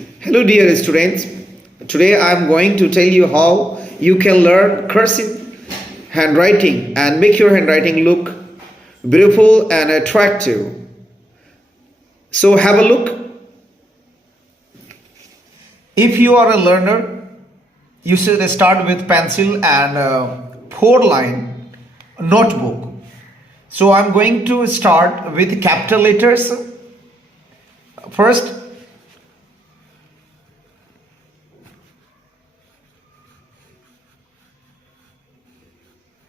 Hello, dear students. Today I am going to tell you how you can learn cursive handwriting and make your handwriting look beautiful and attractive. So, have a look. If you are a learner, you should start with pencil and four-line notebook. So, I'm going to start with capital letters. First,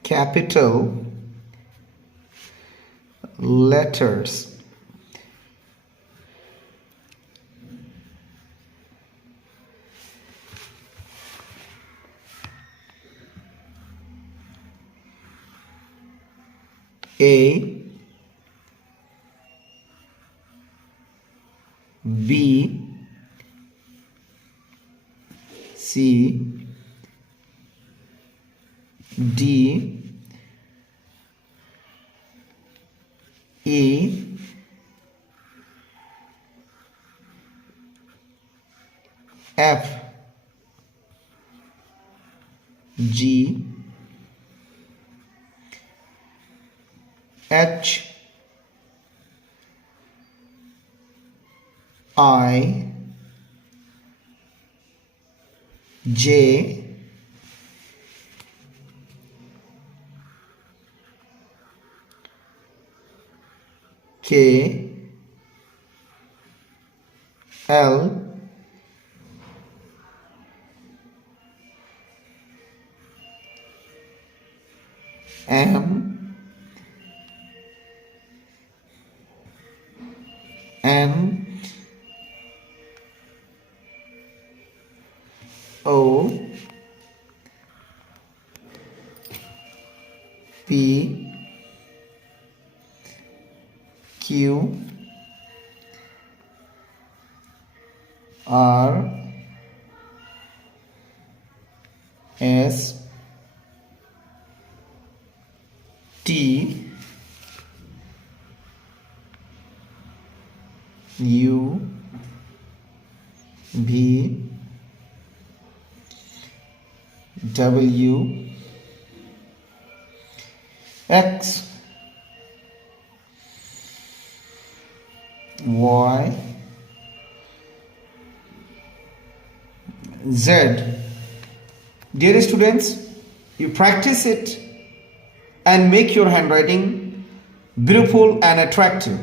capital letters. A, B, C, D, E, F, G, H, I, J, K, L, M, N, O, P, Q, R, S, T, U, V, W, X, Y, Z. Dear students, you practice it and make your handwriting beautiful and attractive.